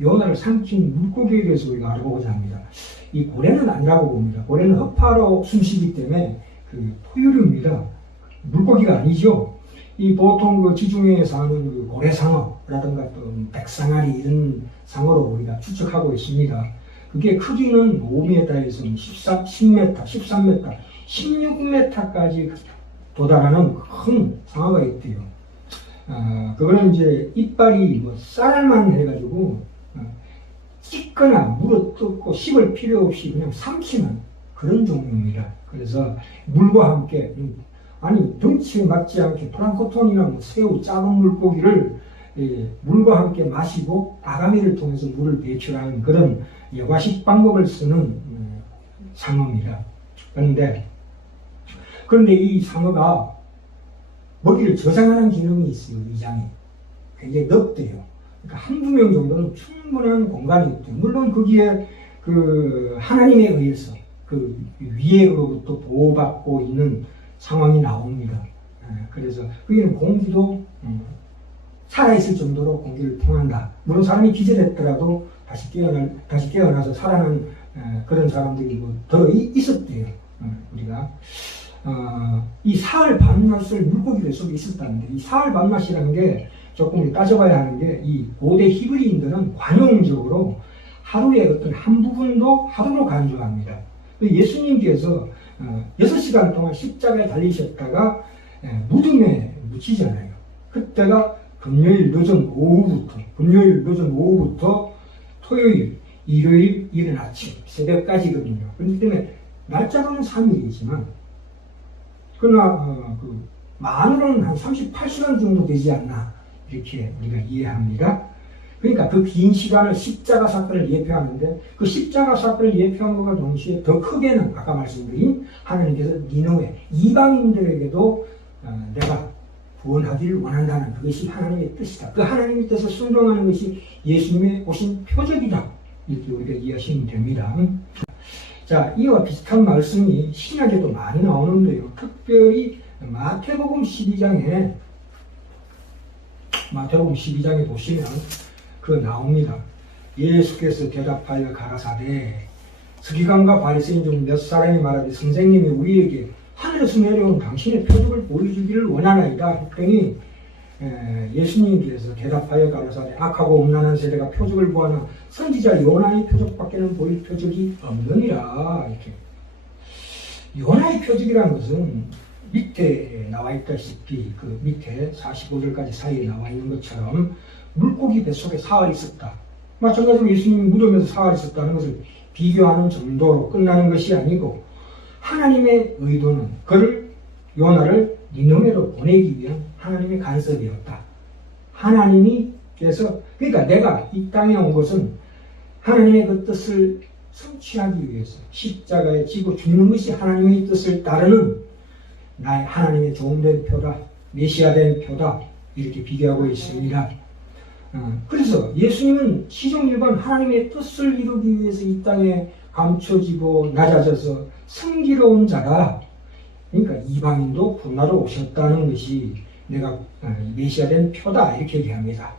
요나를 삼킨 물고기에 대해서 우리가 알아보고자 합니다. 이 고래는 아니라고 봅니다. 고래는 허파로 숨쉬기 때문에 그 포유류입니다. 물고기가 아니죠. 이 보통 그 지중해에 사는 그 고래상어라든가 또 백상아리 이런 상어로 우리가 추측하고 있습니다. 그게 크기는 5m에서 14, 10m, 13m, 16m까지 도달하는 큰 상어가 있대요. 아, 그거는 이제 이빨이 뭐 쌀만 해가지고 어, 찢거나 물어 뜯고 씹을 필요 없이 그냥 삼키는 그런 종류입니다. 그래서 물과 함께 음, 아니 덩치에 맞지 않게 프랑크톤이나 뭐 새우 작은 물고기를 예, 물과 함께 마시고 아가미를 통해서 물을 배출하는 그런 여과식 방법을 쓰는 음, 상어입니다. 그런데 그런데 이 상어가 먹이를 저장하는 기능이 있어요. 위장이 굉장히 넓대요. 그러니까 한두 명 정도는 충분한 공간이 있대요. 물론 거기에 그 하나님에 의해서 그 위에로부터 보호받고 있는 상황이 나옵니다. 예, 그래서 거기는 공기도 음, 살아있을 정도로 공기를 통한다. 물론 사람이 기절했더라도 다시 깨어나 다시 깨어나서 살아난 에, 그런 사람들이 뭐 이- 있었대요. 어, 우리가 어, 이 사흘 밤낮을 물고기들 속에 있었다는데 이 사흘 밤낮이라는 게 조금 따져봐야 하는 게 이 고대 히브리인들은 관용적으로 하루의 어떤 한 부분도 하루로 간주합니다. 예수님께서 어, 6시간 동안 십자가에 달리셨다가 에, 무덤에 묻히잖아요. 그때가 금요일 늦은 오후부터, 금요일 늦은 오후부터 토요일, 일요일 이른 아침, 새벽까지거든요. 그렇기 때문에 날짜로는 3일이지만, 그러나, 어, 그, 만으로는 한 38시간 정도 되지 않나, 이렇게 우리가 이해합니다. 그러니까 그 긴 시간을 십자가 사건을 예표하는데, 그 십자가 사건을 예표한 것과 동시에 더 크게는 아까 말씀드린 하나님께서 니노의 이방인들에게도 어, 내가 구원하기를 원한다는 그것이 하나님의 뜻이다. 그 하나님의 뜻을 순종하는 것이 예수님의 오신 표적이다. 이렇게 우리가 이해하시면 됩니다. 자, 이와 비슷한 말씀이 신약에도 많이 나오는데요. 특별히 마태복음 12장에 마태복음 12장에 보시면 그 나옵니다. 예수께서 대답하여 가라사대 서기관과 바리새인 중 몇 사람이 말하되 선생님이 우리에게 하늘에서 내려온 당신의 표적을 보여주기를 원하나이다 했더니 에, 예수님께서 대답하여 가라사대 악하고 음란한 세대가 표적을 보아나 선지자 요나의 표적밖에는 보일 표적이 없느니라 이렇게 요나의 표적이라는 것은 밑에 나와 있다시피 그 밑에 45절까지 사이에 나와 있는 것처럼 물고기 뱃속에 사활이 있었다. 마찬가지로 예수님이 무덤에서 사활이 있었다는 것을 비교하는 정도로 끝나는 것이 아니고 하나님의 의도는 그를 요나를 니느웨로 보내기 위한 하나님의 간섭이었다. 하나님이께서 그러니까 내가 이 땅에 온 것은 하나님의 그 뜻을 성취하기 위해서 십자가에 지고 죽는 것이 하나님의 뜻을 따르는 나의 하나님의 종된 표다, 메시아된 표다 이렇게 비교하고 있습니다. 어, 그래서 예수님은 시종일관 하나님의 뜻을 이루기 위해서 이 땅에 감춰지고 낮아져서 성기로운 자라 그러니까 이방인도 분하러 오셨다는 것이 내가 어, 메시아된 표다 이렇게 얘기합니다.